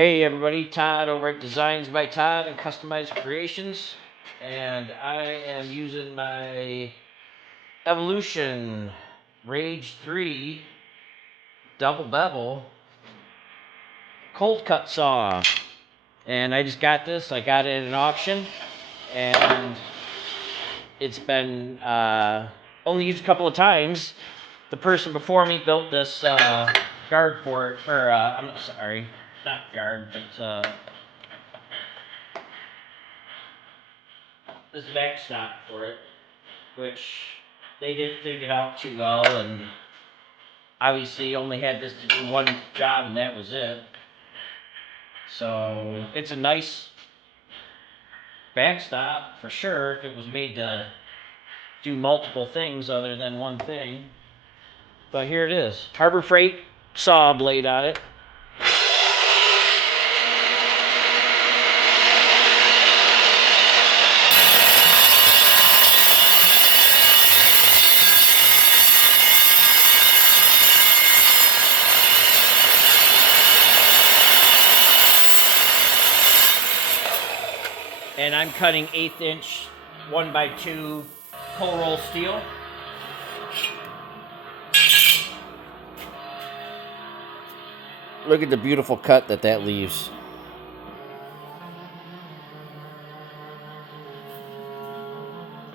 Hey everybody, Todd over at Designs by Todd and Customized Creations, and I am using my Evolution Rage 3 double bevel cold cut saw. And I just got this. I got it at an auction, and it's been only used a couple of times. The person before me built this guard for it, or I'm sorry, not guard, but this backstop for it, which they didn't figure it out too well, and obviously only had this to do one job, and that was it. So it's a nice backstop for sure if it was made to do multiple things other than one thing. But here it is. Harbor Freight saw blade on it. And I'm cutting 1/8 inch 1x2 cold roll steel. Look at the beautiful cut that leaves.